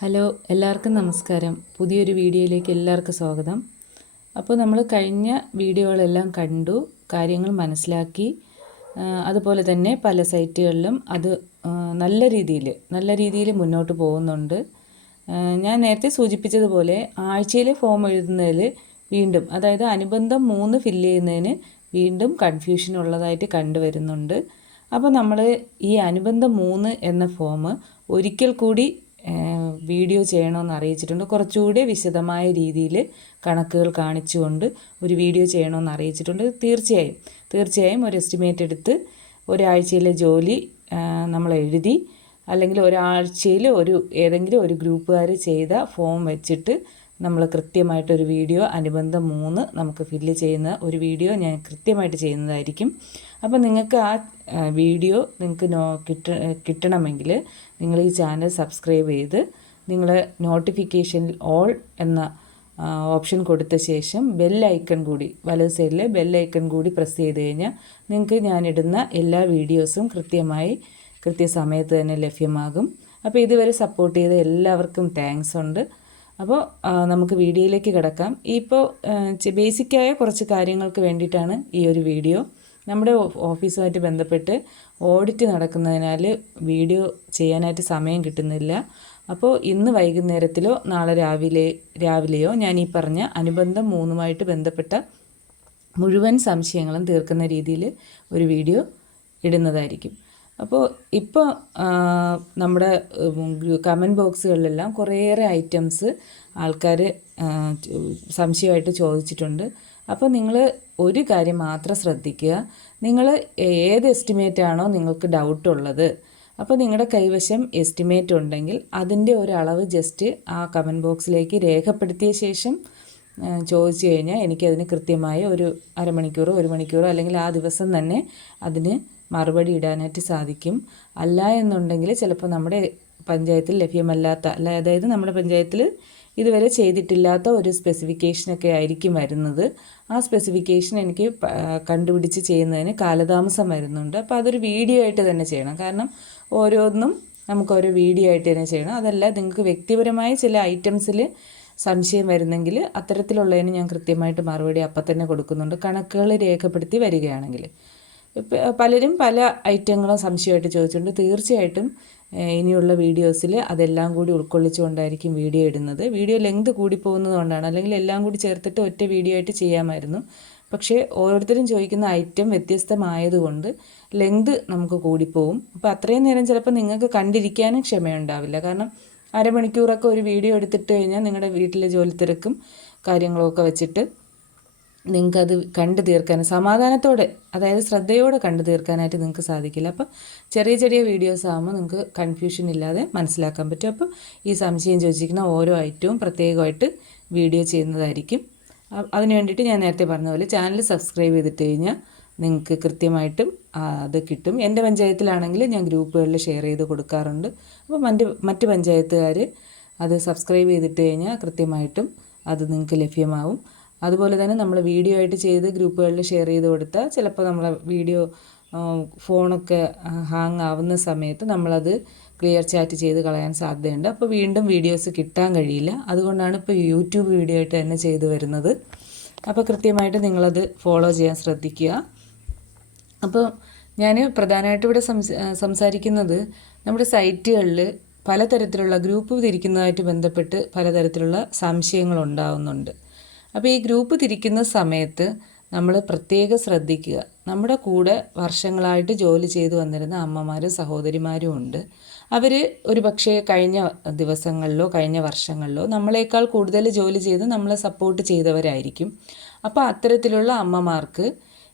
Hello എല്ലാവർക്കും നമസ്കാരം. പുതിയൊരു വീഡിയോയിലേക്ക് എല്ലാവർക്കും സ്വാഗതം. അപ്പോൾ നമ്മൾ കഴിഞ്ഞ വീഡിയോകളെല്ലാം കണ്ടു കാര്യങ്ങൾ മനസ്സിലാക്കി. അതുപോലെ തന്നെ പല സൈറ്റുകളിലും അത് നല്ല രീതിയിൽ നല്ല രീതിയിൽ മുന്നോട്ട് പോകുന്നുണ്ട്. ഞാൻ നേരത്തെ സൂചിപ്പിച്ചതുപോലെ ആഴ്ചയിൽ ഫോം എഴുതുന്നതിൽ വീണ്ടും അതായത് അനുബന്ധം മൂന്ന് ഫില്ല് ചെയ്യുന്നതിന് വീണ്ടും കൺഫ്യൂഷൻ ഉള്ളതായിട്ട് കണ്ടുവരുന്നുണ്ട്. അപ്പോൾ നമ്മൾ ഈ അനുബന്ധം മൂന്ന് എന്ന ഫോം ഒരിക്കൽ കൂടി വീഡിയോ ചെയ്യണമെന്ന് അറിയിച്ചിട്ടുണ്ട്. കുറച്ചുകൂടി വിശദമായ രീതിയിൽ കണക്കുകൾ കാണിച്ചുകൊണ്ട് ഒരു വീഡിയോ ചെയ്യണമെന്ന് അറിയിച്ചിട്ടുണ്ട്. തീർച്ചയായും തീർച്ചയായും ഒരു എസ്റ്റിമേറ്റ് എടുത്ത് ഒരാഴ്ചയിലെ ജോലി നമ്മൾ എഴുതി അല്ലെങ്കിൽ ഒരാഴ്ചയിൽ ഒരു ഏതെങ്കിലും ഒരു ഗ്രൂപ്പുകാർ ചെയ്ത ഫോം വെച്ചിട്ട് നമ്മൾ കൃത്യമായിട്ടൊരു വീഡിയോ അനുബന്ധം മൂന്ന് നമുക്ക് ഫില്ല് ചെയ്യുന്ന ഒരു വീഡിയോ ഞാൻ കൃത്യമായിട്ട് ചെയ്യുന്നതായിരിക്കും. അപ്പോൾ നിങ്ങൾക്ക് ആ, വീഡിയോ നിങ്ങൾക്ക് നോ കിട്ട കിട്ടണമെങ്കിൽ നിങ്ങൾ ഈ ചാനൽ സബ്സ്ക്രൈബ് ചെയ്ത് നിങ്ങൾ നോട്ടിഫിക്കേഷനിൽ ഓൾ എന്ന ഓപ്ഷൻ കൊടുത്ത ശേഷം ബെൽ ഐക്കൺ കൂടി വലത് സൈഡിലെ ബെൽ ഐക്കൺ കൂടി പ്രസ് ചെയ്ത് കഴിഞ്ഞാൽ നിങ്ങൾക്ക് ഞാനിടുന്ന എല്ലാ വീഡിയോസും കൃത്യമായി കൃത്യസമയത്ത് തന്നെ ലഭ്യമാകും. അപ്പോൾ ഇതുവരെ സപ്പോർട്ട് ചെയ്ത എല്ലാവർക്കും താങ്ക്സ് ഉണ്ട്. അപ്പോൾ നമുക്ക് വീഡിയോയിലേക്ക് കിടക്കാം. ഇപ്പോൾ ബേസിക്കായ കുറച്ച് കാര്യങ്ങൾക്ക് വേണ്ടിയിട്ടാണ് ഈ ഒരു വീഡിയോ. നമ്മുടെ ഓഫീസുമായിട്ട് ബന്ധപ്പെട്ട് ഓഡിറ്റ് നടക്കുന്നതിനാൽ വീഡിയോ ചെയ്യാനായിട്ട് സമയം കിട്ടുന്നില്ല. അപ്പോൾ ഇന്ന് വൈകുന്നേരത്തിലോ നാളെ രാവിലെ രാവിലെയോ ഞാൻ ഈ പറഞ്ഞ അനുബന്ധം മൂന്നുമായിട്ട് ബന്ധപ്പെട്ട മുഴുവൻ സംശയങ്ങളും തീർക്കുന്ന രീതിയിൽ ഒരു വീഡിയോ ഇടുന്നതായിരിക്കും. അപ്പോൾ ഇപ്പോൾ നമ്മുടെ കമന്റ് ബോക്സുകളിലെല്ലാം കുറേയേറെ ഐറ്റംസ് ആൾക്കാർ സംശയമായിട്ട് ചോദിച്ചിട്ടുണ്ട്. അപ്പോൾ നിങ്ങൾ ഒരു കാര്യം മാത്രം ശ്രദ്ധിക്കുക. നിങ്ങൾ ഏത് എസ്റ്റിമേറ്റ് ആണോ നിങ്ങൾക്ക് ഡൗട്ട് ഉള്ളത് അപ്പോൾ നിങ്ങളുടെ കൈവശം എസ്റ്റിമേറ്റ് ഉണ്ടെങ്കിൽ അതിന്റെ ഒരു അളവ് ജസ്റ്റ് ആ കമന്റ് ബോക്സിലേക്ക് രേഖപ്പെടുത്തിയ ശേഷം ചോദിച്ചു കഴിഞ്ഞാൽ എനിക്കതിന് കൃത്യമായ ഒരു അരമണിക്കൂറോ ഒരു മണിക്കൂറോ അല്ലെങ്കിൽ ആ ദിവസം തന്നെ അതിന് മറുപടി ഇടാനായിട്ട് സാധിക്കും. അല്ല എന്നുണ്ടെങ്കിൽ ചിലപ്പോൾ നമ്മുടെ പഞ്ചായത്തിൽ ലഭ്യമല്ലാത്ത അല്ല അതായത് നമ്മുടെ പഞ്ചായത്തിൽ ഇതുവരെ ചെയ്തിട്ടില്ലാത്ത ഒരു സ്പെസിഫിക്കേഷനൊക്കെ ആയിരിക്കും വരുന്നത്. ആ സ്പെസിഫിക്കേഷൻ എനിക്ക് കണ്ടുപിടിച്ച് ചെയ്യുന്നതിന് കാലതാമസം വരുന്നുണ്ട്. അപ്പോൾ അതൊരു വീഡിയോ ആയിട്ട് തന്നെ ചെയ്യണം. കാരണം ഓരോന്നും നമുക്ക് ഓരോ വീഡിയോ ആയിട്ട് തന്നെ ചെയ്യണം. അതല്ല നിങ്ങൾക്ക് വ്യക്തിപരമായ ചില ഐറ്റംസിൽ സംശയം വരുന്നെങ്കിൽ അത്തരത്തിലുള്ളതിന് ഞാൻ കൃത്യമായിട്ട് മറുപടി അപ്പം തന്നെ കൊടുക്കുന്നുണ്ട്. കണക്കുകൾ രേഖപ്പെടുത്തി വരികയാണെങ്കിൽ. പലരും പല ഐറ്റങ്ങളും സംശയമായിട്ട് ചോദിച്ചിട്ടുണ്ട്. തീർച്ചയായിട്ടും ഇനിയുള്ള വീഡിയോസിൽ അതെല്ലാം കൂടി ഉൾക്കൊള്ളിച്ചുകൊണ്ടായിരിക്കും വീഡിയോ ഇടുന്നത്. വീഡിയോ ലെങ്ത് കൂടി പോകുന്നതുകൊണ്ടാണ് അല്ലെങ്കിൽ എല്ലാം കൂടി ചേർത്തിട്ട് ഒറ്റ വീഡിയോ ആയിട്ട് ചെയ്യാമായിരുന്നു. പക്ഷേ ഓരോരുത്തരും ചോദിക്കുന്ന ഐറ്റം വ്യത്യസ്തമായതുകൊണ്ട് ലെങ്ത് നമുക്ക് കൂടിപ്പോവും. അപ്പോൾ അത്രയും നേരം ചിലപ്പോൾ നിങ്ങൾക്ക് കണ്ടിരിക്കാനും ക്ഷമയുണ്ടാവില്ല. കാരണം അരമണിക്കൂറൊക്കെ ഒരു വീഡിയോ എടുത്തിട്ട് കഴിഞ്ഞാൽ നിങ്ങളുടെ വീട്ടിലെ ജോലി തിരക്കും കാര്യങ്ങളൊക്കെ വെച്ചിട്ട് നിങ്ങൾക്കത് കണ്ടു തീർക്കാൻ സമാധാനത്തോടെ അതായത് ശ്രദ്ധയോടെ കണ്ടു തീർക്കാനായിട്ട് നിങ്ങൾക്ക് സാധിക്കില്ല. അപ്പം ചെറിയ ചെറിയ വീഡിയോസ് ആകുമ്പോൾ നിങ്ങൾക്ക് കൺഫ്യൂഷൻ ഇല്ലാതെ മനസ്സിലാക്കാൻ പറ്റും. അപ്പം ഈ സംശയം ചോദിച്ചിരിക്കുന്ന ഓരോ ഐറ്റവും പ്രത്യേകമായിട്ട് വീഡിയോ ചെയ്യുന്നതായിരിക്കും. അതിന് വേണ്ടിയിട്ട് ഞാൻ നേരത്തെ പറഞ്ഞ പോലെ ചാനൽ സബ്സ്ക്രൈബ് ചെയ്തിട്ട് കഴിഞ്ഞാൽ നിങ്ങൾക്ക് കൃത്യമായിട്ടും അത് കിട്ടും. എന്റെ പഞ്ചായത്തിലാണെങ്കിൽ ഞാൻ ഗ്രൂപ്പുകളിൽ ഷെയർ ചെയ്ത് കൊടുക്കാറുണ്ട്. അപ്പോൾ മറ്റ് മറ്റ് പഞ്ചായത്തുകാർ അത് സബ്സ്ക്രൈബ് ചെയ്തിട്ട് കഴിഞ്ഞാൽ കൃത്യമായിട്ടും അത് നിങ്ങൾക്ക് ലഭ്യമാവും. അതുപോലെ തന്നെ നമ്മൾ വീഡിയോ ആയിട്ട് ചെയ്ത് ഗ്രൂപ്പുകളിൽ ഷെയർ ചെയ്ത് കൊടുത്താൽ ചിലപ്പോൾ നമ്മളെ വീഡിയോ ഫോണൊക്കെ ഹാങ് ആവുന്ന സമയത്ത് നമ്മളത് ക്ലിയർ ചാറ്റ് ചെയ്ത് കളയാൻ സാധ്യതയുണ്ട്. അപ്പോൾ വീണ്ടും വീഡിയോസ് കിട്ടാൻ കഴിയില്ല. അതുകൊണ്ടാണ് ഇപ്പോൾ യൂട്യൂബ് വീഡിയോ ആയിട്ട് തന്നെ ചെയ്തു വരുന്നത്. അപ്പോൾ കൃത്യമായിട്ട് നിങ്ങളത് ഫോളോ ചെയ്യാൻ ശ്രദ്ധിക്കുക. അപ്പോൾ ഞാൻ പ്രധാനമായിട്ട് ഇവിടെ സംസ സംസാരിക്കുന്നത് നമ്മുടെ സൈറ്റുകളിൽ പലതരത്തിലുള്ള ഗ്രൂപ്പ് തിരിക്കുന്നതായിട്ട് ബന്ധപ്പെട്ട് പലതരത്തിലുള്ള സംശയങ്ങൾ ഉണ്ടാവുന്നുണ്ട്. അപ്പോൾ ഈ ഗ്രൂപ്പ് തിരിക്കുന്ന സമയത്ത് നമ്മൾ പ്രത്യേകം ശ്രദ്ധിക്കുക. നമ്മുടെ കൂടെ വർഷങ്ങളായിട്ട് ജോലി ചെയ്തു വന്നിരുന്ന അമ്മമാരും സഹോദരിമാരും ഉണ്ട്. അവർ ഒരു പക്ഷേ കഴിഞ്ഞ ദിവസങ്ങളിലോ കഴിഞ്ഞ വർഷങ്ങളിലോ നമ്മളെക്കാൾ കൂടുതൽ ജോലി ചെയ്ത് നമ്മളെ സപ്പോർട്ട് ചെയ്തവരായിരിക്കും. അപ്പോൾ അത്തരത്തിലുള്ള അമ്മമാർക്ക്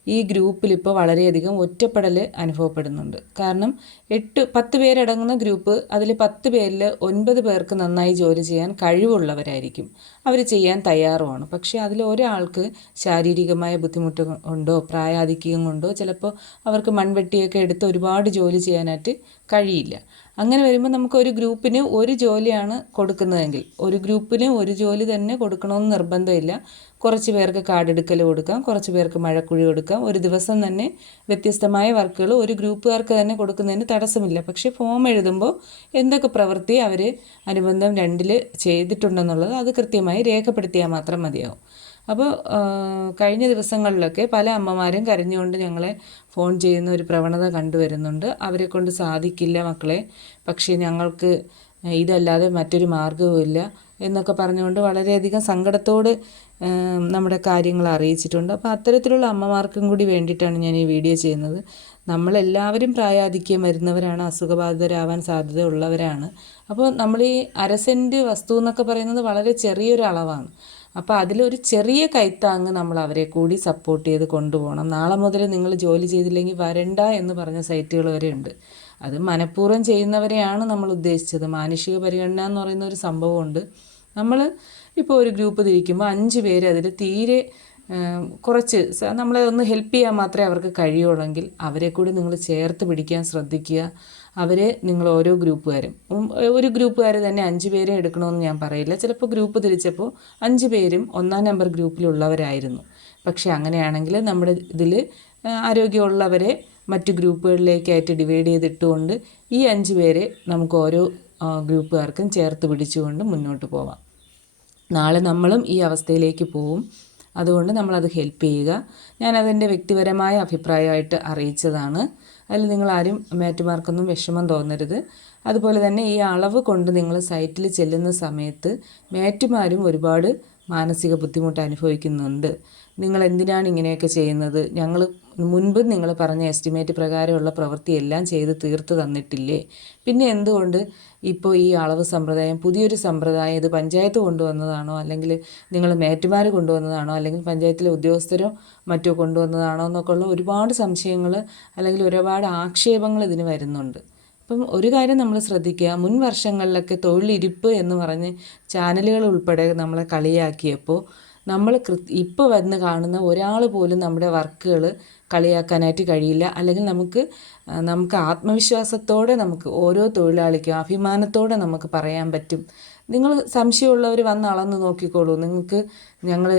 ഈ ഗ്രൂപ്പിൽ ഇപ്പോൾ വളരെയധികം ഒറ്റപ്പെടൽ അനുഭവപ്പെടുന്നുണ്ട്. കാരണം എട്ട് പത്ത് പേരടങ്ങുന്ന ഗ്രൂപ്പ് അതിൽ പത്ത് പേരിൽ ഒൻപത് പേർക്ക് നന്നായി ജോലി ചെയ്യാൻ കഴിവുള്ളവരായിരിക്കും. അവർ ചെയ്യാൻ തയ്യാറുമാണ്. പക്ഷേ അതിൽ ഒരാൾക്ക് ശാരീരികമായ ബുദ്ധിമുട്ട് കൊണ്ടോ പ്രായാധിക്യം കൊണ്ടോ ചിലപ്പോൾ അവർക്ക് മൺവെട്ടിയൊക്കെ എടുത്ത് ഒരുപാട് ജോലി ചെയ്യാനായിട്ട് കഴിയില്ല. അങ്ങനെ വരുമ്പോൾ നമുക്ക് ഒരു ഗ്രൂപ്പിന് ഒരു ജോലിയാണ് കൊടുക്കുന്നതെങ്കിൽ ഒരു ഗ്രൂപ്പിന് ഒരു ജോലി തന്നെ കൊടുക്കണമെന്ന് നിർബന്ധമില്ല. കുറച്ച് പേർക്ക് കാർഡെടുക്കൽ കൊടുക്കാം കുറച്ച് പേർക്ക് മഴക്കുഴി കൊടുക്കാം. ഒരു ദിവസം തന്നെ വ്യത്യസ്തമായ വർക്കുകൾ ഒരു ഗ്രൂപ്പുകാർക്ക് തന്നെ കൊടുക്കുന്നതിന് തടസ്സമില്ല. പക്ഷേ ഫോം എഴുതുമ്പോൾ എന്തൊക്കെ പ്രവൃത്തി അവർ അനുബന്ധം രണ്ടിൽ ചെയ്തിട്ടുണ്ടെന്നുള്ളത് അത് കൃത്യമായി രേഖപ്പെടുത്തിയാൽ മാത്രം മതിയാവും. അപ്പോൾ കഴിഞ്ഞ ദിവസങ്ങളിലൊക്കെ പല അമ്മമാരും കരഞ്ഞുകൊണ്ട് ഞങ്ങളെ ഫോൺ ചെയ്യുന്ന ഒരു പ്രവണത കണ്ടുവരുന്നുണ്ട് അവരെ കൊണ്ട് സാധിക്കില്ല മക്കളെ. പക്ഷേ ഞങ്ങൾക്ക് ഇതല്ലാതെ മറ്റൊരു മാർഗവുമില്ല എന്നൊക്കെ പറഞ്ഞുകൊണ്ട് വളരെയധികം സങ്കടത്തോട് നമ്മുടെ കാര്യങ്ങൾ അറിയിച്ചിട്ടുണ്ട്. അപ്പോൾ അത്തരത്തിലുള്ള അമ്മമാർക്കും കൂടി വേണ്ടിയിട്ടാണ് ഞാൻ ഈ വീഡിയോ ചെയ്യുന്നത്. നമ്മളെല്ലാവരും പ്രായാധിക്യം വരുന്നവരാണ് അസുഖബാധിതരാവാൻ സാധ്യത ഉള്ളവരാണ് അപ്പോൾ നമ്മൾ ഈ അരസെന്റ് വസ്തു എന്നൊക്കെ പറയുന്നത് വളരെ ചെറിയൊരു അളവാണ്. അപ്പോൾ അതിലൊരു ചെറിയ കൈത്താങ്ങ് നമ്മൾ അവരെ കൂടി സപ്പോർട്ട് ചെയ്ത് കൊണ്ടുപോകണം. നാളെ മുതൽ നിങ്ങൾ ജോലി ചെയ്തില്ലെങ്കിൽ വരണ്ട എന്ന് പറഞ്ഞ സൈറ്റുകൾ വരെ ഉണ്ട്. അത് മനഃപൂർവം ചെയ്യുന്നവരെയാണ് നമ്മൾ ഉദ്ദേശിച്ചത്. മാനുഷിക പരിഗണന എന്ന് പറയുന്ന ഒരു സംഭവമുണ്ട്. നമ്മൾ ഇപ്പോൾ ഒരു ഗ്രൂപ്പ് തിരിക്കുമ്പോൾ അഞ്ച് പേര് അതിൽ തീരെ കുറച്ച് നമ്മളെ ഒന്ന് ഹെൽപ്പ് ചെയ്യാൻ മാത്രമേ അവർക്ക് കഴിയുള്ളെങ്കിൽ അവരെ കൂടി നിങ്ങൾ ചേർത്ത് പിടിക്കാൻ ശ്രദ്ധിക്കുക. അവരെ നിങ്ങൾ ഓരോ ഗ്രൂപ്പുകാരും ഒരു ഗ്രൂപ്പുകാർ തന്നെ അഞ്ച് പേരെ എടുക്കണമെന്ന് ഞാൻ പറയില്ല. ചിലപ്പോൾ ഗ്രൂപ്പ് തിരിച്ചപ്പോൾ അഞ്ച് പേരും ഒന്നാം നമ്പർ ഗ്രൂപ്പിലുള്ളവരായിരുന്നു പക്ഷേ അങ്ങനെയാണെങ്കിൽ നമ്മുടെ ഇതിൽ ആരോഗ്യമുള്ളവരെ മറ്റു ഗ്രൂപ്പുകളിലേക്കായിട്ട് ഡിവൈഡ് ചെയ്തിട്ടുകൊണ്ട് ഈ അഞ്ച് പേരെ നമുക്ക് ഓരോ ഗ്രൂപ്പുകാർക്കും ചേർത്ത് പിടിച്ചുകൊണ്ട് മുന്നോട്ട് പോവാം. നാളെ നമ്മളും ഈ അവസ്ഥയിലേക്ക് പോവും. അതുകൊണ്ട് നമ്മളത് ഹെൽപ്പ് ചെയ്യുക. ഞാനതെന്റെ വ്യക്തിപരമായ അഭിപ്രായമായിട്ട് അറിയിച്ചതാണ്. അതിൽ നിങ്ങളാരും മേറ്റുമാർക്കൊന്നും വിഷമം തോന്നരുത്. അതുപോലെ തന്നെ ഈ അളവ് കൊണ്ട് നിങ്ങൾ സൈറ്റിൽ ചെല്ലുന്ന സമയത്ത് മേറ്റുമാരും ഒരുപാട് മാനസിക ബുദ്ധിമുട്ട് അനുഭവിക്കുന്നുണ്ട്. നിങ്ങൾ എന്തിനാണ് ഇങ്ങനെയൊക്കെ ചെയ്യുന്നത്? ഞങ്ങൾ മുൻപ് നിങ്ങൾ പറഞ്ഞ എസ്റ്റിമേറ്റ് പ്രകാരമുള്ള പ്രവൃത്തിയെല്ലാം ചെയ്ത് തീർത്ത് തന്നിട്ടില്ലേ? പിന്നെ എന്തുകൊണ്ട് ഇപ്പോൾ ഈ അളവ് സമ്പ്രദായം പുതിയൊരു സമ്പ്രദായം ഇത് പഞ്ചായത്ത് കൊണ്ടുവന്നതാണോ? അല്ലെങ്കിൽ നിങ്ങൾ മേറ്റുമാർ കൊണ്ടുവന്നതാണോ? അല്ലെങ്കിൽ പഞ്ചായത്തിലെ ഉദ്യോഗസ്ഥരോ മറ്റോ കൊണ്ടുവന്നതാണോ? എന്നൊക്കെ ഉള്ള ഒരുപാട് സംശയങ്ങൾ അല്ലെങ്കിൽ ഒരുപാട് ആക്ഷേപങ്ങൾ ഇതിന് വരുന്നുണ്ട്. അപ്പം ഒരു കാര്യം നമ്മൾ ശ്രദ്ധിക്കുക. മുൻ വർഷങ്ങളിലൊക്കെ തൊഴിലിരിപ്പ് എന്ന് പറഞ്ഞ് ചാനലുകൾ ഉൾപ്പെടെ നമ്മളെ കളിയാക്കിയപ്പോൾ നമ്മൾ കൃ ഇപ്പോൾ വന്ന് കാണുന്ന ഒരാൾ പോലും നമ്മുടെ വർക്കുകൾ കളിയാക്കാനായിട്ട് കഴിയില്ല. അല്ലെങ്കിൽ നമുക്ക് നമുക്ക് ആത്മവിശ്വാസത്തോടെ നമുക്ക് ഓരോ തൊഴിലാളിക്കും അഭിമാനത്തോടെ നമുക്ക് പറയാൻ പറ്റും. നിങ്ങൾ സംശയമുള്ളവർ വന്ന് അളന്ന് നോക്കിക്കോളൂ. നിങ്ങൾക്ക് ഞങ്ങൾ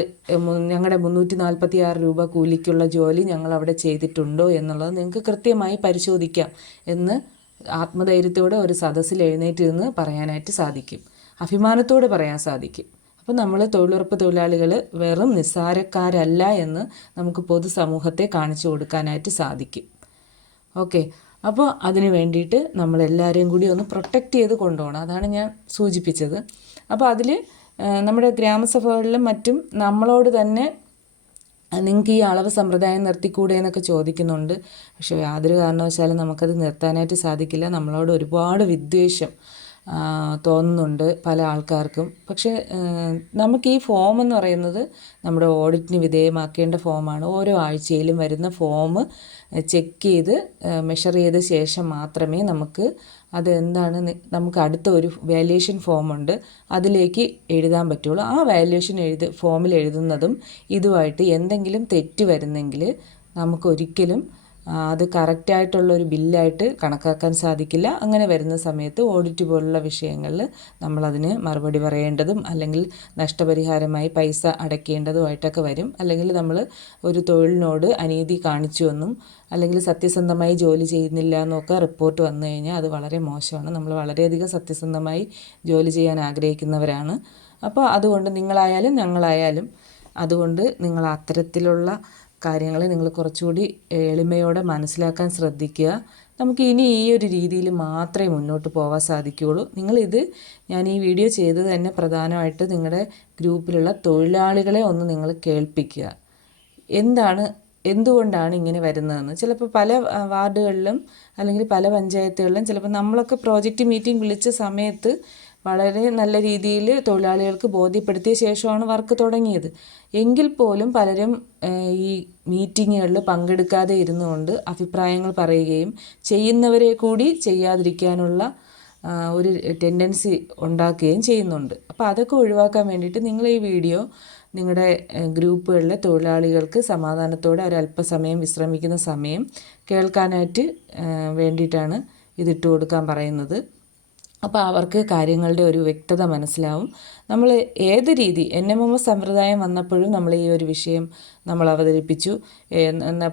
ഞങ്ങളുടെ മുന്നൂറ്റി നാൽപ്പത്തി ആറ് രൂപ കൂലിക്കുള്ള ജോലി ഞങ്ങൾ അവിടെ ചെയ്തിട്ടുണ്ടോ എന്നുള്ളത് നിങ്ങൾക്ക് കൃത്യമായി പരിശോധിക്കാം എന്ന് ആത്മധൈര്യത്തോടെ ഒരു സദസ്സിൽ എഴുന്നേറ്റ് നിന്ന് പറയാനായിട്ട് സാധിക്കും. അഭിമാനത്തോടെ പറയാൻ സാധിക്കും. അപ്പോൾ നമ്മൾ തൊഴിലുറപ്പ് തൊഴിലാളികൾ വെറും നിസ്സാരക്കാരല്ല എന്ന് നമുക്ക് പൊതുസമൂഹത്തെ കാണിച്ചു കൊടുക്കാനായിട്ട് സാധിക്കും. ഓക്കെ. അപ്പോൾ അതിന് വേണ്ടിയിട്ട് നമ്മളെല്ലാവരെയും കൂടി ഒന്ന് പ്രൊട്ടക്റ്റ് ചെയ്ത് കൊണ്ടുപോകണം. അതാണ് ഞാൻ സൂചിപ്പിച്ചത്. അപ്പോൾ അതിൽ നമ്മുടെ ഗ്രാമസഭകളിലും മറ്റും നമ്മളോട് തന്നെ നിങ്ങൾക്ക് ഈ അളവ് സമ്പ്രദായം നിർത്തിക്കൂടെ എന്നൊക്കെ ചോദിക്കുന്നുണ്ട്. പക്ഷേ യാതൊരു കാരണവശാലും നമുക്കത് നിർത്താനായിട്ട് സാധിക്കില്ല. നമ്മളോട് ഒരുപാട് വിദ്വേഷം. തോന്നുന്നുണ്ട് പല ആൾക്കാർക്കും. പക്ഷേ നമുക്ക് ഈ ഫോം എന്ന് പറയുന്നത് നമ്മുടെ ഓഡിറ്റിന് വിധേയമാക്കേണ്ട ഫോമാണ് ഓരോ ആഴ്ചയിലും വരുന്ന ഫോം ചെക്ക് ചെയ്ത് മെഷർ ചെയ്ത ശേഷം മാത്രമേ നമുക്ക് അത് എന്താണ് നമുക്ക് അടുത്ത ഒരു വാല്യുവേഷൻ ഫോമുണ്ട് അതിലേക്ക് എഴുതാൻ പറ്റുള്ളൂ. ആ വാല്യുവേഷൻ എഴുതി ഫോമിൽ എഴുതുന്നതും ഇതുമായിട്ട് എന്തെങ്കിലും തെറ്റ് വരുന്നെങ്കിൽ നമുക്കൊരിക്കലും അത് കറക്റ്റായിട്ടുള്ളൊരു ബില്ലായിട്ട് കണക്കാക്കാൻ സാധിക്കില്ല. അങ്ങനെ വരുന്ന സമയത്ത് ഓഡിറ്റ് പോലുള്ള വിഷയങ്ങളിൽ നമ്മളതിന് മറുപടി പറയേണ്ടതും അല്ലെങ്കിൽ നഷ്ടപരിഹാരമായി പൈസ അടയ്ക്കേണ്ടതുമായിട്ടൊക്കെ വരും. അല്ലെങ്കിൽ നമ്മൾ ഒരു തൊഴിലിനോട് അനീതി കാണിച്ചുവെന്നും അല്ലെങ്കിൽ സത്യസന്ധമായി ജോലി ചെയ്യുന്നില്ല എന്നൊക്കെ റിപ്പോർട്ട് വന്നു കഴിഞ്ഞാൽ അത് വളരെ മോശമാണ്. നമ്മൾ വളരെയധികം സത്യസന്ധമായി ജോലി ചെയ്യാൻ ആഗ്രഹിക്കുന്നവരാണ്. അപ്പോൾ അതുകൊണ്ട് നിങ്ങളായാലും ഞങ്ങളായാലും അതുകൊണ്ട് നിങ്ങൾ അത്തരത്തിലുള്ള കാര്യങ്ങൾ നിങ്ങൾ കുറച്ചുകൂടി എളിമയോടെ മനസ്സിലാക്കാൻ ശ്രദ്ധിക്കുക. നമുക്ക് ഇനി ഈ ഒരു രീതിയിൽ മാത്രമേ മുന്നോട്ട് പോകാൻ സാധിക്കുകയുള്ളൂ. നിങ്ങളിത് ഞാൻ ഈ വീഡിയോ ചെയ്തത് തന്നെ പ്രധാനമായിട്ട് നിങ്ങളുടെ ഗ്രൂപ്പിലുള്ള തൊഴിലാളികളെ ഒന്ന് നിങ്ങൾ കേൾപ്പിക്കുക. എന്താണ് എന്തുകൊണ്ടാണ് ഇങ്ങനെ വരുന്നതെന്ന്? ചിലപ്പോൾ പല വാർഡുകളിലും അല്ലെങ്കിൽ പല പഞ്ചായത്തുകളിലും ചിലപ്പോൾ നമ്മളൊക്കെ പ്രോജക്റ്റ് മീറ്റിംഗ് വിളിച്ച സമയത്ത് വളരെ നല്ല രീതിയിൽ തൊഴിലാളികൾക്ക് ബോധ്യപ്പെടുത്തിയ ശേഷമാണ് വർക്ക് തുടങ്ങിയത്. എങ്കിൽ പോലും പലരും ഈ മീറ്റിങ്ങുകളിൽ പങ്കെടുക്കാതെ ഇരുന്നുകൊണ്ട് അഭിപ്രായങ്ങൾ പറയുകയും ചെയ്യുന്നവരെ കൂടി ചെയ്യാതിരിക്കാനുള്ള ഒരു ടെൻഡൻസി ഉണ്ടാക്കുകയും ചെയ്യുന്നുണ്ട്. അപ്പോൾ അതൊക്കെ ഒഴിവാക്കാൻ വേണ്ടിയിട്ട് നിങ്ങൾ ഈ വീഡിയോ നിങ്ങളുടെ ഗ്രൂപ്പുകളിലെ തൊഴിലാളികൾക്ക് സമാധാനത്തോടെ ഒരല്പസമയം വിശ്രമിക്കുന്ന സമയം കേൾക്കാനായിട്ട് വേണ്ടിയിട്ടാണ് ഇതിട്ട് കൊടുക്കാൻ പറയുന്നത്. അപ്പോൾ അവർക്ക് കാര്യങ്ങളുടെ ഒരു വ്യക്തത മനസ്സിലാവും. നമ്മൾ ഏത് രീതി എൻ എം എം എസ് സമ്പ്രദായം വന്നപ്പോഴും നമ്മൾ ഈ ഒരു വിഷയം നമ്മൾ അവതരിപ്പിച്ചു.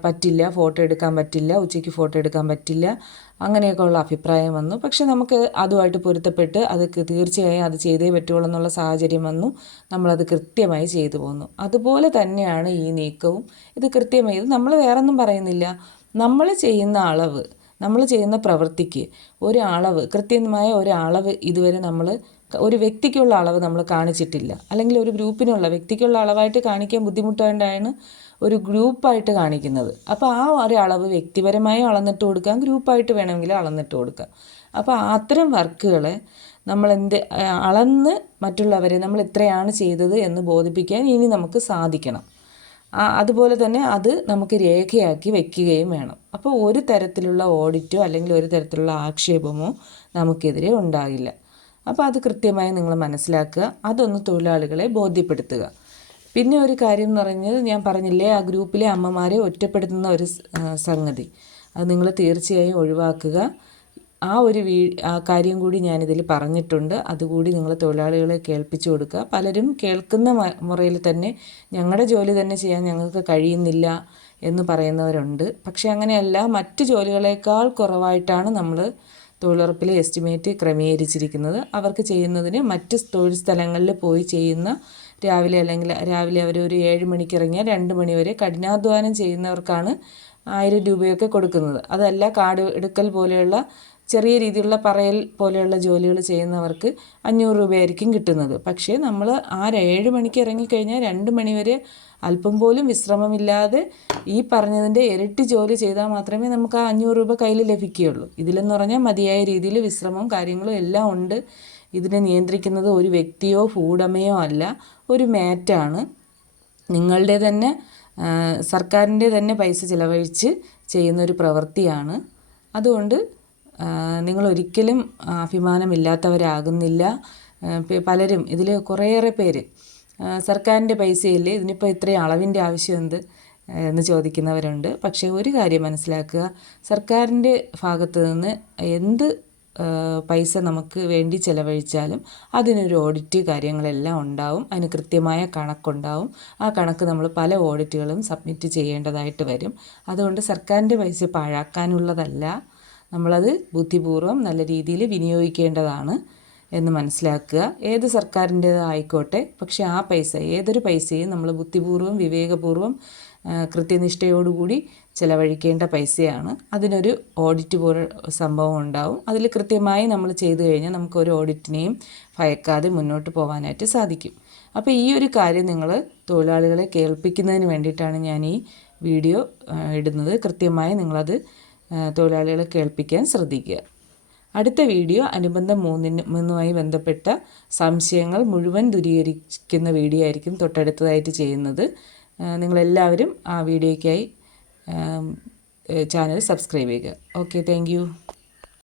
പറ്റില്ല ഫോട്ടോ എടുക്കാൻ പറ്റില്ല ഉച്ചയ്ക്ക് ഫോട്ടോ എടുക്കാൻ പറ്റില്ല അങ്ങനെയൊക്കെ ഉള്ള അഭിപ്രായം വന്നു. പക്ഷെ നമുക്ക് അതുമായിട്ട് പൊരുത്തപ്പെട്ട് അത് തീർച്ചയായും അത് ചെയ്തേ പറ്റുള്ളൂ എന്നുള്ള സാഹചര്യം വന്നു. നമ്മളത് കൃത്യമായി ചെയ്തു പോന്നു. അതുപോലെ തന്നെയാണ് ഈ നീക്കവും. ഇത് കൃത്യമായി നമ്മൾ വേറൊന്നും പറയുന്നില്ല. നമ്മൾ ചെയ്യുന്ന അളവ് നമ്മൾ ചെയ്യുന്ന പ്രവൃത്തിക്ക് ഒരു അളവ് കൃത്യമായ ഒരു അളവ് ഇതുവരെ നമ്മൾ ഒരു വ്യക്തിക്കുള്ള അളവ് നമ്മൾ കാണിച്ചിട്ടില്ല. അല്ലെങ്കിൽ ഒരു ഗ്രൂപ്പിനുള്ള വ്യക്തിക്കുള്ള അളവായിട്ട് കാണിക്കാൻ ബുദ്ധിമുട്ടായിട്ടാണ് ഒരു ഗ്രൂപ്പായിട്ട് കാണിക്കുന്നത്. അപ്പോൾ ആ ഒരു അളവ് വ്യക്തിപരമായി അളന്നിട്ട് കൊടുക്കാം ഗ്രൂപ്പായിട്ട് വേണമെങ്കിൽ അളന്നിട്ട് കൊടുക്കാം. അപ്പോൾ അത്തരം വർക്കുകളെ നമ്മൾ എന്ത് അളന്ന് മറ്റുള്ളവരെ നമ്മൾ ഇത്രയാണ് ചെയ്തത് എന്ന് ബോധിപ്പിക്കാൻ ഇനി നമുക്ക് സാധിക്കണം. അതുപോലെ തന്നെ അത് നമുക്ക് രേഖയാക്കി വെക്കുകയും വേണം. അപ്പോൾ ഒരു തരത്തിലുള്ള ഓഡിറ്റോ അല്ലെങ്കിൽ ഒരു തരത്തിലുള്ള ആക്ഷേപമോ നമുക്കെതിരെ ഉണ്ടാകില്ല. അപ്പോൾ അത് കൃത്യമായി നിങ്ങൾ മനസ്സിലാക്കുക. അതൊന്ന് തൊഴിലാളികളെ ബോധ്യപ്പെടുത്തുക. പിന്നെ ഒരു കാര്യം എന്ന് പറഞ്ഞത് ഞാൻ പറഞ്ഞില്ലേ ആ ഗ്രൂപ്പിലെ അമ്മമാരെ ഒറ്റപ്പെടുത്തുന്ന ഒരു സംഗതി. അത് നിങ്ങൾ തീർച്ചയായും ഒഴിവാക്കുക. ആ ഒരു വീ കാര്യം കൂടി ഞാനിതിൽ പറഞ്ഞിട്ടുണ്ട്. അതുകൂടി നിങ്ങൾ തൊഴിലാളികളെ കേൾപ്പിച്ചു കൊടുക്കുക. പലരും കേൾക്കുന്ന മുറയിൽ തന്നെ ഞങ്ങളുടെ ജോലി തന്നെ ചെയ്യാൻ ഞങ്ങൾക്ക് കഴിയുന്നില്ല എന്ന് പറയുന്നവരുണ്ട്. പക്ഷേ അങ്ങനെയല്ല മറ്റു ജോലികളേക്കാൾ കുറവായിട്ടാണ് നമ്മൾ തൊഴിലുറപ്പിലെ എസ്റ്റിമേറ്റ് ക്രമീകരിച്ചിരിക്കുന്നത്. അവർക്ക് ചെയ്യുന്നതിന് മറ്റ് തൊഴിൽ സ്ഥലങ്ങളിൽ പോയി ചെയ്യുന്ന രാവിലെ അല്ലെങ്കിൽ രാവിലെ അവർ ഒരു ഏഴ് മണിക്ക് ഇറങ്ങിയാൽ രണ്ട് മണി വരെ കഠിനാധ്വാനം ചെയ്യുന്നവർക്കാണ് ആയിരം രൂപയൊക്കെ കൊടുക്കുന്നത്. അതല്ല കാട് എടുക്കൽ പോലെയുള്ള ചെറിയ രീതിയിലുള്ള പറയൽ പോലെയുള്ള ജോലികൾ ചെയ്യുന്നവർക്ക് അഞ്ഞൂറ് രൂപയായിരിക്കും കിട്ടുന്നത്. പക്ഷേ നമ്മൾ ആ ഏഴ് മണിക്ക് ഇറങ്ങിക്കഴിഞ്ഞാൽ രണ്ട് മണിവരെ അല്പം പോലും വിശ്രമമില്ലാതെ ഈ പറഞ്ഞതിന്റെ ഇരട്ടി ജോലി ചെയ്താൽ മാത്രമേ നമുക്ക് ആ അഞ്ഞൂറ് രൂപ കയ്യിൽ ലഭിക്കുകയുള്ളൂ. ഇതിലെന്ന് പറഞ്ഞാൽ മതിയായ രീതിയിൽ വിശ്രമവും കാര്യങ്ങളും എല്ലാം ഉണ്ട്. ഇതിനെ നിയന്ത്രിക്കുന്നത് ഒരു വ്യക്തിയോ ഭൂടമയോ അല്ല ഒരു മാറ്റാണ്. നിങ്ങളുടെ തന്നെ സർക്കാരിന്റെ തന്നെ പൈസ ചിലവഴിച്ച് ചെയ്യുന്നൊരു പ്രവൃത്തിയാണ്. അതുകൊണ്ട് നിങ്ങൾ ഒരിക്കലും അഭിമാനമില്ലാത്തവരാകുന്നില്ല. പലരും ഇതിൽ കുറേയേറെ പേര്. സർക്കാരിന്റെ പൈസയില്ലേ ഇതിനിപ്പോൾ ഇത്രയും അളവിന്റെ ആവശ്യം എന്ത്? എന്ന് ചോദിക്കുന്നവരുണ്ട്. പക്ഷേ ഒരു കാര്യം മനസ്സിലാക്കുക. സർക്കാരിന്റെ ഭാഗത്ത് നിന്ന് എന്ത് പൈസ നമുക്ക് വേണ്ടി ചിലവഴിച്ചാലും അതിനൊരു ഓഡിറ്റ് കാര്യങ്ങളെല്ലാം ഉണ്ടാവും. അതിന് കൃത്യമായ കണക്കുണ്ടാവും. ആ കണക്ക് നമ്മൾ പല ഓഡിറ്റുകളും സബ്മിറ്റ് ചെയ്യേണ്ടതായിട്ട് വരും. അതുകൊണ്ട് സർക്കാരിന്റെ പൈസ പാഴാക്കാനുള്ളതല്ല. നമ്മളത് ബുദ്ധിപൂർവം നല്ല രീതിയിൽ വിനിയോഗിക്കേണ്ടതാണ് എന്ന് മനസ്സിലാക്കുക. ഏത് സർക്കാരിന്റേതായിക്കോട്ടെ പക്ഷേ ആ പൈസ ഏതൊരു പൈസയും നമ്മൾ ബുദ്ധിപൂർവം വിവേകപൂർവം കൃത്യനിഷ്ഠയോടുകൂടി ചിലവഴിക്കേണ്ട പൈസയാണ്. അതിനൊരു ഓഡിറ്റ് പോലെ സംഭവം ഉണ്ടാവും. അതിൽ കൃത്യമായി നമ്മൾ ചെയ്തു കഴിഞ്ഞാൽ നമുക്ക് ഒരു ഓഡിറ്റിനെയും ഭയക്കാതെ മുന്നോട്ട് പോകാനായിട്ട് സാധിക്കും. അപ്പോൾ ഈ ഒരു കാര്യം നിങ്ങൾ തൊഴിലാളികളെ കേൾപ്പിക്കുന്നതിന് വേണ്ടിയിട്ടാണ് ഞാൻ ഈ വീഡിയോ ഇടുന്നത്. കൃത്യമായി നിങ്ങളത് തൊഴിലാളികളെ കേൾപ്പിക്കാൻ ശ്രദ്ധിക്കുക. അടുത്ത വീഡിയോ അനുബന്ധം മൂന്നിന് മൂന്നുമായി ബന്ധപ്പെട്ട സംശയങ്ങൾ മുഴുവൻ ദൂരീകരിക്കുന്ന വീഡിയോ ആയിരിക്കും തൊട്ടടുത്തതായിട്ട് ചെയ്യുന്നത്. നിങ്ങളെല്ലാവരും ആ വീഡിയോയ്ക്കായി ചാനൽ സബ്സ്ക്രൈബ് ചെയ്യുക. Okay thank